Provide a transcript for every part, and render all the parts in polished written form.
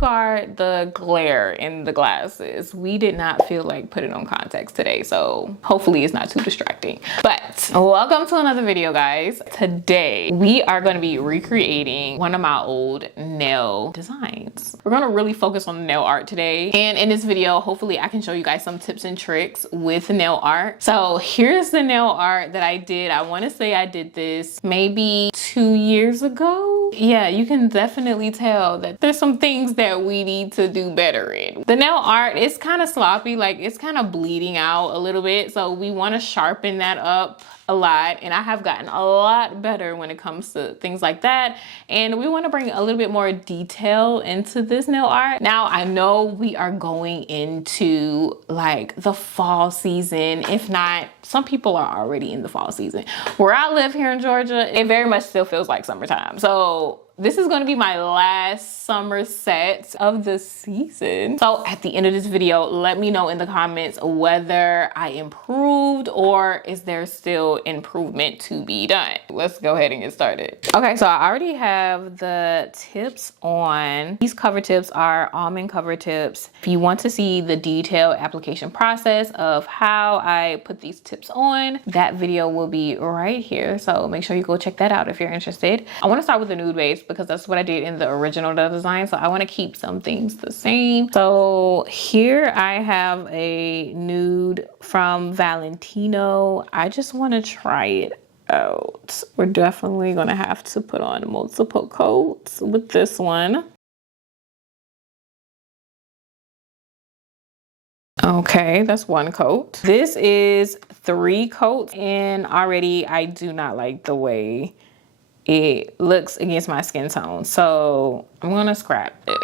disregard the glare in the glasses. We did not feel like putting on contacts today, so hopefully it's not too distracting. But welcome to another video, guys. Today we are going to be recreating one of my old nail designs. We're going to really focus on nail art today, and in this video hopefully I can show you guys some tips and tricks with nail art. So here's the nail art that I did. I want to say I did this maybe 2 years ago. Yeah, you can definitely tell that there's some things that we need to do better in. The nail art is kind of sloppy, like it's kind of bleeding out a little bit, so we want to sharpen that up a lot, and I have gotten a lot better when it comes to things like that. And we want to bring a little bit more detail into this nail art. Now I know we are going into like the fall season. If not, some people are already in the fall season. Where I live here in Georgia, it very much still feels like summertime. So this is going to be my last summer set of the season. So at the end of this video, let me know in the comments whether I improved or is there still improvement to be done. Let's go ahead and get started. Okay, so I already have the tips on. These cover tips are almond cover tips. If you want to see the detailed application process of how I put these tips on, that video will be right here. So make sure you go check that out if you're interested. I want to start with the nude base because that's what I did in the original design. So I want to keep some things the same. So here I have a nude from Valentino. I just want to try it out. We're definitely going to have to put on multiple coats with this one. Okay, that's one coat. This is 3 coats, and already I do not like the way it looks against my skin tone. So I'm gonna scrap this.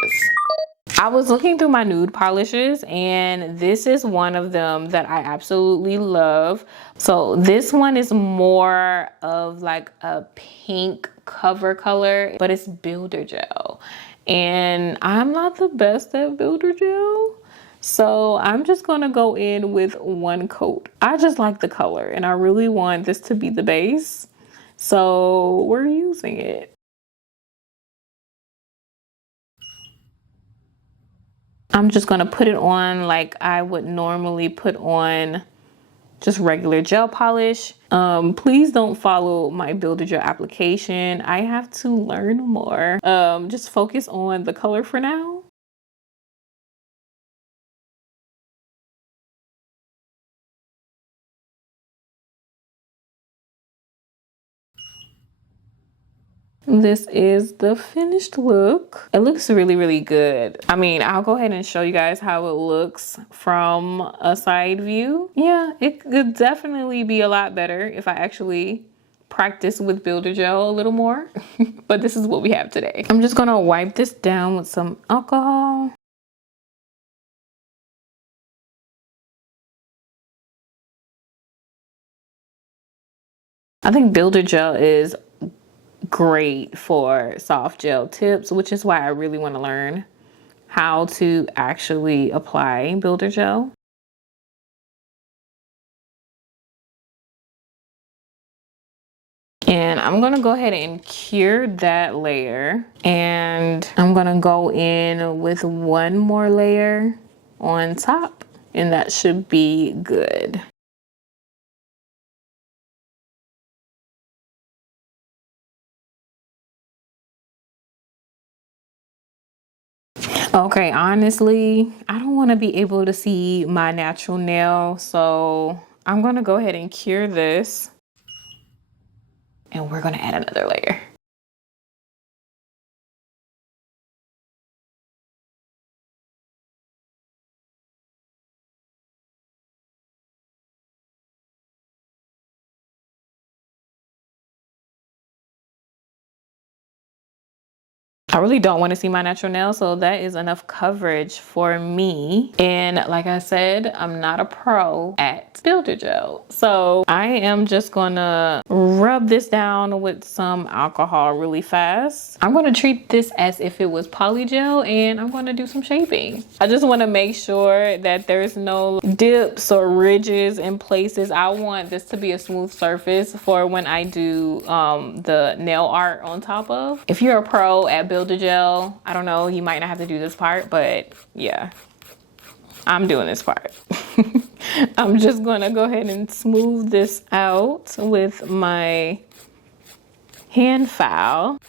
I was looking through my nude polishes, and this is one of them that I absolutely love. So this one is more of like a pink cover color, but it's builder gel. And I'm not the best at builder gel, so I'm just gonna go in with 1 coat. I just like the color, and I really want this to be the base. So we're using it. I'm just gonna put it on like I would normally put on just regular gel polish. Please don't follow my builder gel application. I have to learn more. Just focus on the color for now. This is the finished look. It looks really, really good. I mean, I'll go ahead and show you guys how it looks from a side view. Yeah, it could definitely be a lot better if I actually practice with builder gel a little more. But this is what we have today. I'm just gonna wipe this down with some alcohol. I think builder gel is great for soft gel tips, which is why I really want to learn how to actually apply builder gel. And I'm gonna go ahead and cure that layer, and I'm gonna go in with 1 more layer on top, and that should be good. Okay, honestly, I don't want to be able to see my natural nail, so I'm going to go ahead and cure this, and we're going to add another layer. I really don't want to see my natural nail, so that is enough coverage for me. And like I said, I'm not a pro at builder gel, so I am just gonna rub this down with some alcohol really fast. I'm gonna treat this as if it was polygel, and I'm gonna do some shaping. I just want to make sure that there's no dips or ridges in places. I want this to be a smooth surface for when I do the nail art on top of. If you're a pro at builder build a gel. I don't know, you might not have to do this part, but yeah, I'm doing this part. I'm just gonna go ahead and smooth this out with my hand file.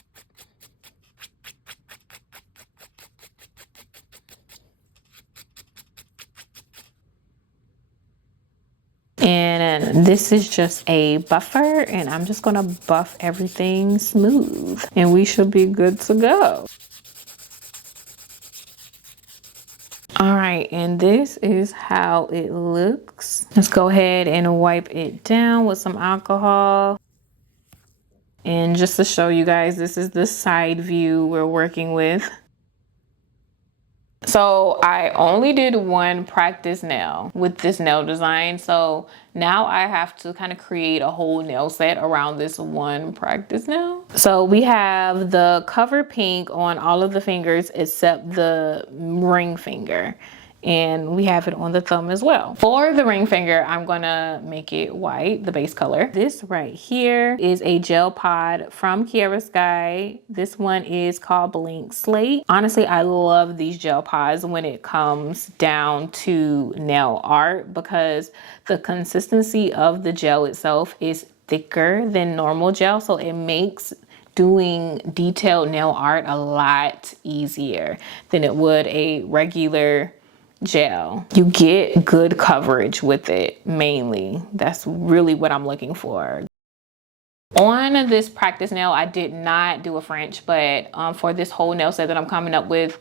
And this is just a buffer, and I'm just gonna buff everything smooth and we should be good to go. All right, and this is how it looks. Let's go ahead and wipe it down with some alcohol. And just to show you guys, this is the side view we're working with. So I only did one practice nail with this nail design. So now I have to kind of create a whole nail set around this one practice nail. So we have the cover pink on all of the fingers except the ring finger. And we have it on the thumb as well. For the ring finger, I'm gonna make it white, the base color. This right here is a gel pod from Kiara Sky. This one is called Blank Slate. Honestly, I love these gel pods when it comes down to nail art because the consistency of the gel itself is thicker than normal gel, so it makes doing detailed nail art a lot easier than it would a regular gel. You get good coverage with it mainly. That's really what I'm looking for. On this practice nail, I did not do a French, but for this whole nail set that I'm coming up with,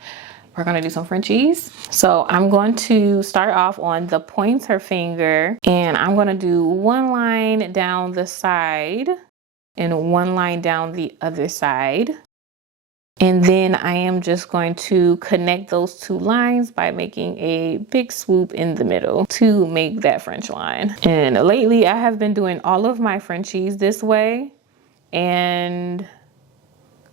we're gonna do some Frenchies. So I'm going to start off on the pointer finger, and I'm gonna do one line down the side and one line down the other side. And then I am just going to connect those two lines by making a big swoop in the middle to make that French line. And lately I have been doing all of my Frenchies this way. And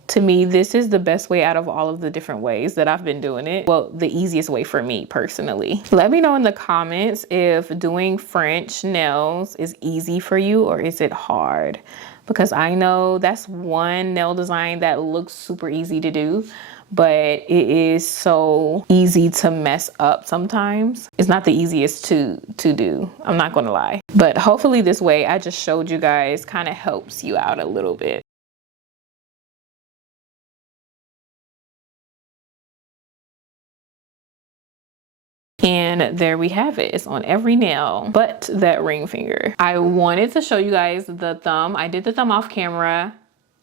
to me, this is the best way out of all of the different ways that I've been doing it. Well, the easiest way for me personally. Let me know in the comments if doing French nails is easy for you or is it hard? Because I know that's one nail design that looks super easy to do, but it is so easy to mess up sometimes. It's not the easiest to do, I'm not gonna lie. But hopefully this way I just showed you guys kind of helps you out a little bit. And there we have it. It's on every nail but that ring finger. I wanted to show you guys the thumb. I did the thumb off camera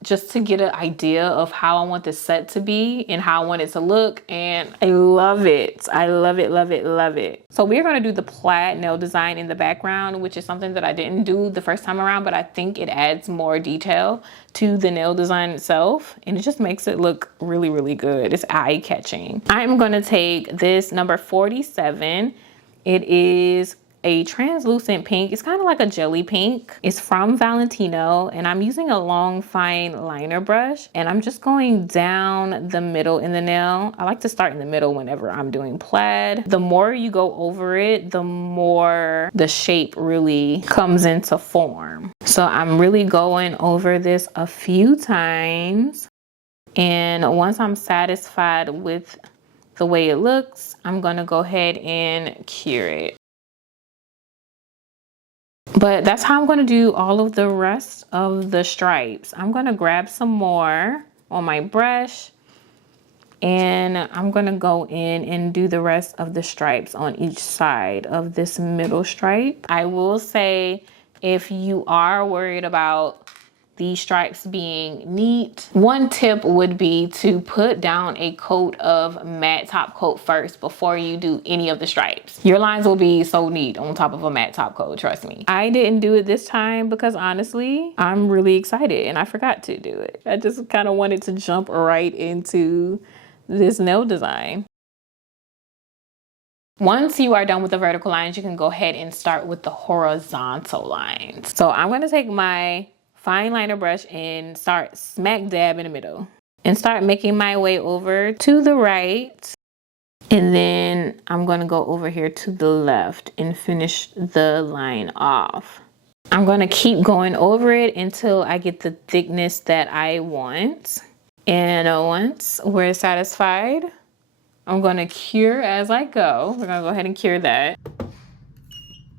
just to get an idea of how I want the set to be and how I want it to look. And I love it. I love it, love it, love it. So we're gonna do the plaid nail design in the background, which is something that I didn't do the first time around, but I think it adds more detail to the nail design itself. And it just makes it look really, really good. It's eye-catching. I'm gonna take this number 47. It is a translucent pink. It's kind of like a jelly pink. It's from Valentino, and I'm using a long fine liner brush, and I'm just going down the middle in the nail. I like to start in the middle whenever I'm doing plaid. The more you go over it, the more the shape really comes into form. So I'm really going over this a few times, and once I'm satisfied with the way it looks, I'm gonna go ahead and cure it. But that's how I'm going to do all of the rest of the stripes. I'm going to grab some more on my brush, and I'm going to go in and do the rest of the stripes on each side of this middle stripe. I will say, if you are worried about these stripes being neat, one tip would be to put down a coat of matte top coat first before you do any of the stripes. Your lines will be so neat on top of a matte top coat, trust me. I didn't do it this time because honestly, I'm really excited and I forgot to do it. I just kind of wanted to jump right into this nail design. Once you are done with the vertical lines, you can go ahead and start with the horizontal lines. So I'm going to take my fine liner brush and start smack dab in the middle and start making my way over to the right, and then I'm going to go over here to the left and finish the line off. I'm going to keep going over it until I get the thickness that I want. And once we're satisfied, I'm gonna cure as I go. We're gonna go ahead and cure that.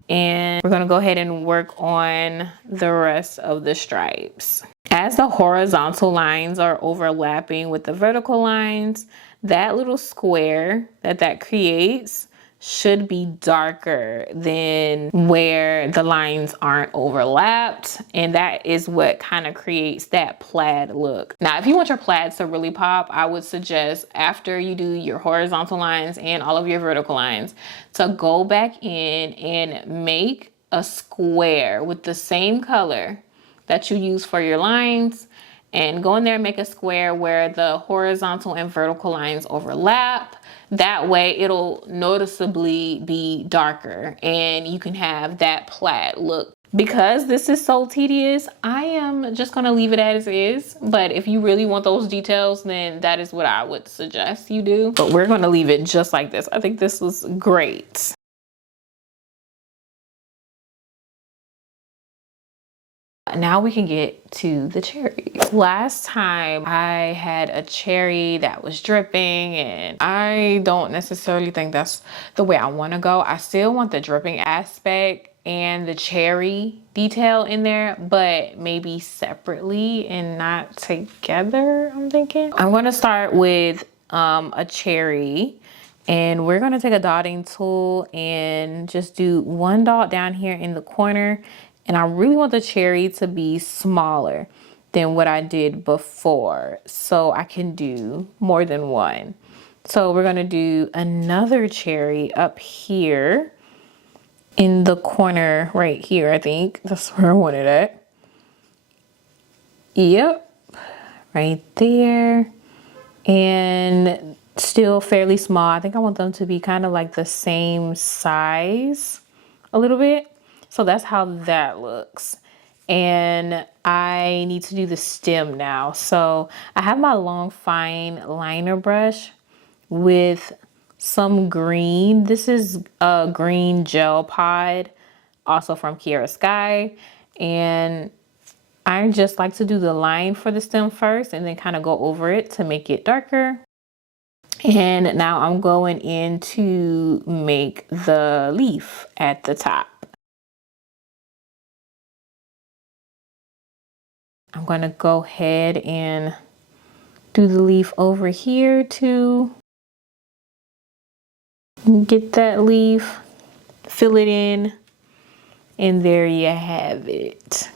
And we're gonna go ahead and work on the rest of the stripes. As the horizontal lines are overlapping with the vertical lines, that little square that creates should be darker than where the lines aren't overlapped. And that is what kind of creates that plaid look. Now, if you want your plaids to really pop, I would suggest after you do your horizontal lines and all of your vertical lines to go back in and make a square with the same color that you use for your lines, and go in there and make a square where the horizontal and vertical lines overlap. That way it'll noticeably be darker and you can have that plaid look. Because this is so tedious, I am just gonna leave it as is. But if you really want those details, then that is what I would suggest you do. But we're gonna leave it just like this. I think this was great. Now we can get to the cherries. Last time I had a cherry that was dripping, and I don't necessarily think that's the way I want to go. I still want the dripping aspect and the cherry detail in there, but maybe separately and not together, I'm thinking. I'm going to start with a cherry. And we're gonna take a dotting tool and just do one dot down here in the corner. And I really want the cherry to be smaller than what I did before, so I can do more than one. So we're gonna do another cherry up here in the corner right here. I think that's where I want it at. Yep, right there. And still fairly small. I think I want them to be kind of like the same size a little bit. So that's how that looks. And I need to do the stem now. So I have my long fine liner brush with some green. This is a green gel pod, also from Kiara Sky. And I just like to do the line for the stem first and then kind of go over it to make it darker. And now I'm going in to make the leaf at the top. I'm going to go ahead and do the leaf over here to get that leaf, fill it in, and there you have it.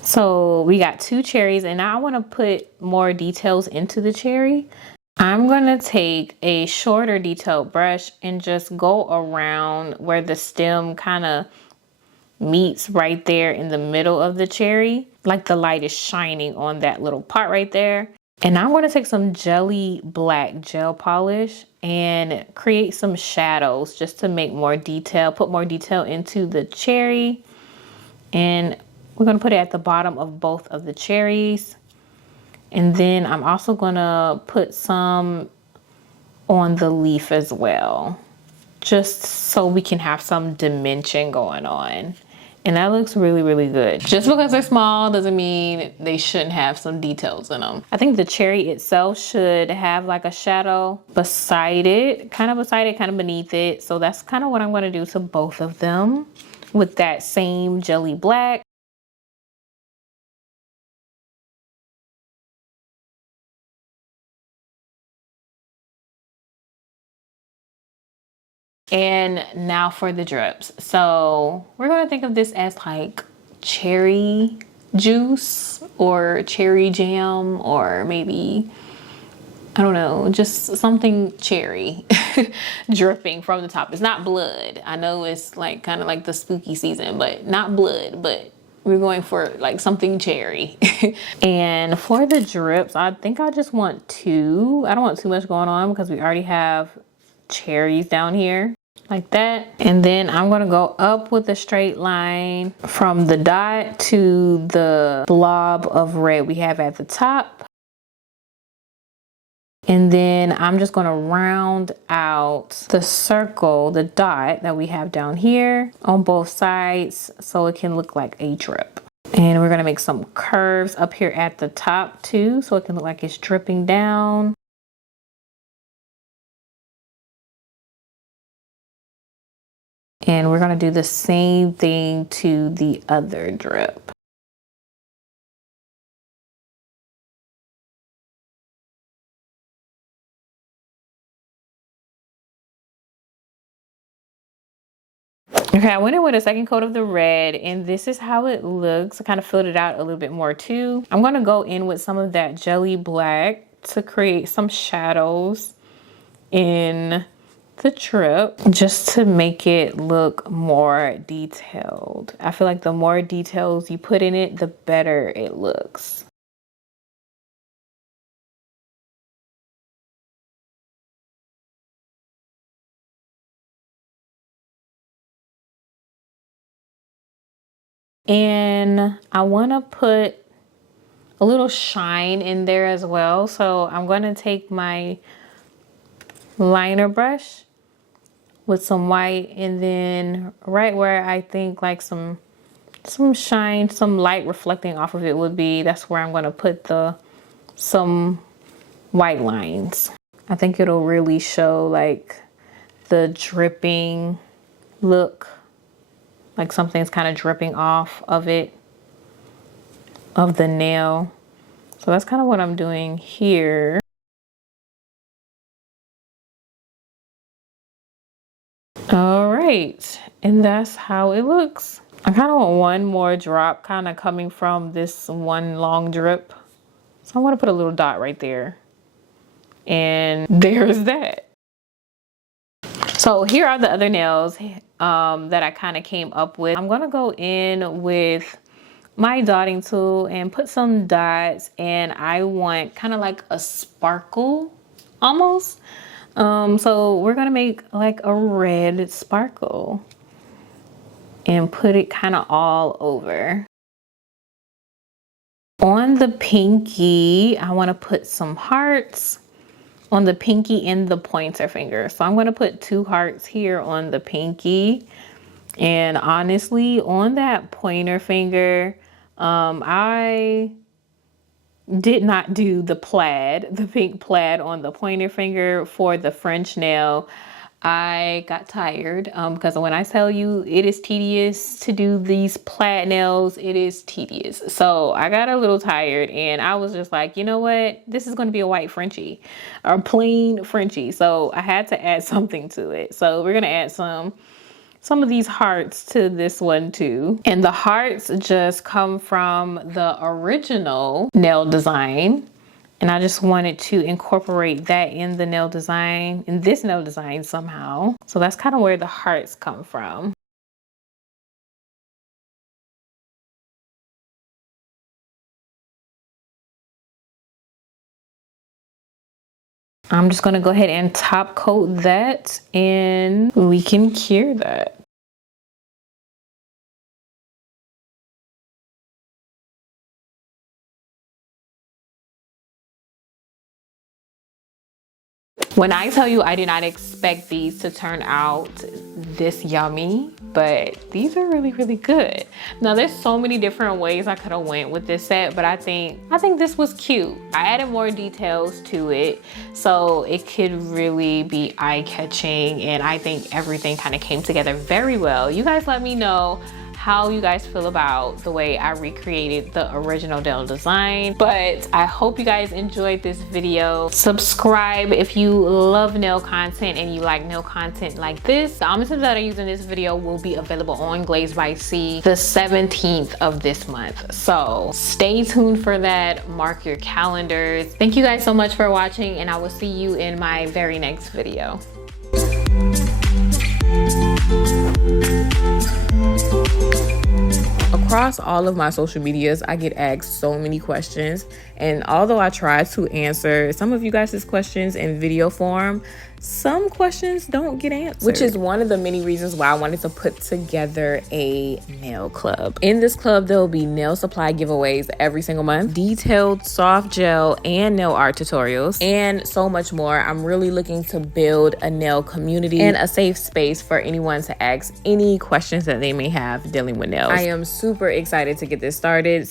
So we got 2 cherries, and now I want to put more details into the cherry. I'm gonna take a shorter detailed brush and just go around where the stem kind of meets right there in the middle of the cherry, like the light is shining on that little part right there. And I'm gonna take some jelly black gel polish and create some shadows just to make more detail, put more detail into the cherry. And we're gonna put it at the bottom of both of the cherries. And then I'm also gonna put some on the leaf as well, just so we can have some dimension going on. And that looks really, really good. Just because they're small doesn't mean they shouldn't have some details in them. I think the cherry itself should have like a shadow beside it, kind of beneath it. So that's kind of what I'm gonna do to both of them with that same jelly black. And now for the drips. So we're gonna think of this as like cherry juice or cherry jam, or maybe, I don't know, just something cherry dripping from the top. It's not blood. I know it's like kind of like the spooky season, but not blood, but we're going for like something cherry. And for the drips, I think I just want 2. I don't want too much going on because we already have cherries down here like that. And then I'm gonna go up with a straight line from the dot to the blob of red we have at the top. And then I'm just gonna round out the circle, the dot that we have down here on both sides, so it can look like a drip. And we're gonna make some curves up here at the top too, so it can look like it's dripping down. And we're gonna do the same thing to the other drip. Okay, I went in with a second coat of the red, and this is how it looks. I kind of filled it out a little bit more too. I'm gonna go in with some of that jelly black to create some shadows in the drip, just to make it look more detailed. I feel like the more details you put in it, the better it looks. And I want to put a little shine in there as well. So I'm going to take my liner brush with some white, and then right where I think like some shine, some light reflecting off of it would be, that's where I'm going to put some white lines. I think it'll really show like the dripping look, like something's kind of dripping off of it, of the nail. So that's kind of what I'm doing here. All right, and that's how it looks. I kind of want one more drop kind of coming from this one long drip. So I want to put a little dot right there. And there's that. So here are the other nails that I kind of came up with. I'm going to go in with my dotting tool and put some dots, and I want kind of like a sparkle almost. So we're going to make like a red sparkle and put it kind of all over. On the pinky, I want to put some hearts on the pinky and the pointer finger. So I'm going to put 2 hearts here on the pinky. And honestly, on that pointer finger, I did not do the plaid, the pink plaid on the pointer finger for the French nail. I got tired because when I tell you it is tedious to do these plaid nails, it is tedious. So I got a little tired, and I was just like, you know what? This is going to be a white Frenchie, or plain Frenchie. So I had to add something to it. So we're going to add some of these hearts to this one too. And the hearts just come from the original nail design. And I just wanted to incorporate that in the nail design, in this nail design somehow. So that's kind of where the hearts come from. I'm just gonna go ahead and top coat that, and we can cure that. When I tell you I did not expect these to turn out this yummy, but these are really, really good. Now there's so many different ways I could have went with this set, but I think this was cute. I added more details to it so it could really be eye-catching, and I think everything kind of came together very well. You guys let me know how you guys feel about the way I recreated the original nail design. But I hope you guys enjoyed this video. Subscribe if you love nail content and you like nail content like this. The almond tips that I use in this video will be available on Glaze by C the 17th of this month. So stay tuned for that. Mark your calendars. Thank you guys so much for watching, and I will see you in my very next video. Across all of my social medias, I get asked so many questions, and although I try to answer some of you guys' questions in video form, some questions don't get answered, which is one of the many reasons why I wanted to put together a nail club. In this club, there will be nail supply giveaways every single month, detailed soft gel and nail art tutorials, and so much more. I'm really looking to build a nail community and a safe space for anyone to ask any questions that they may have dealing with nails. I am super super excited to get this started.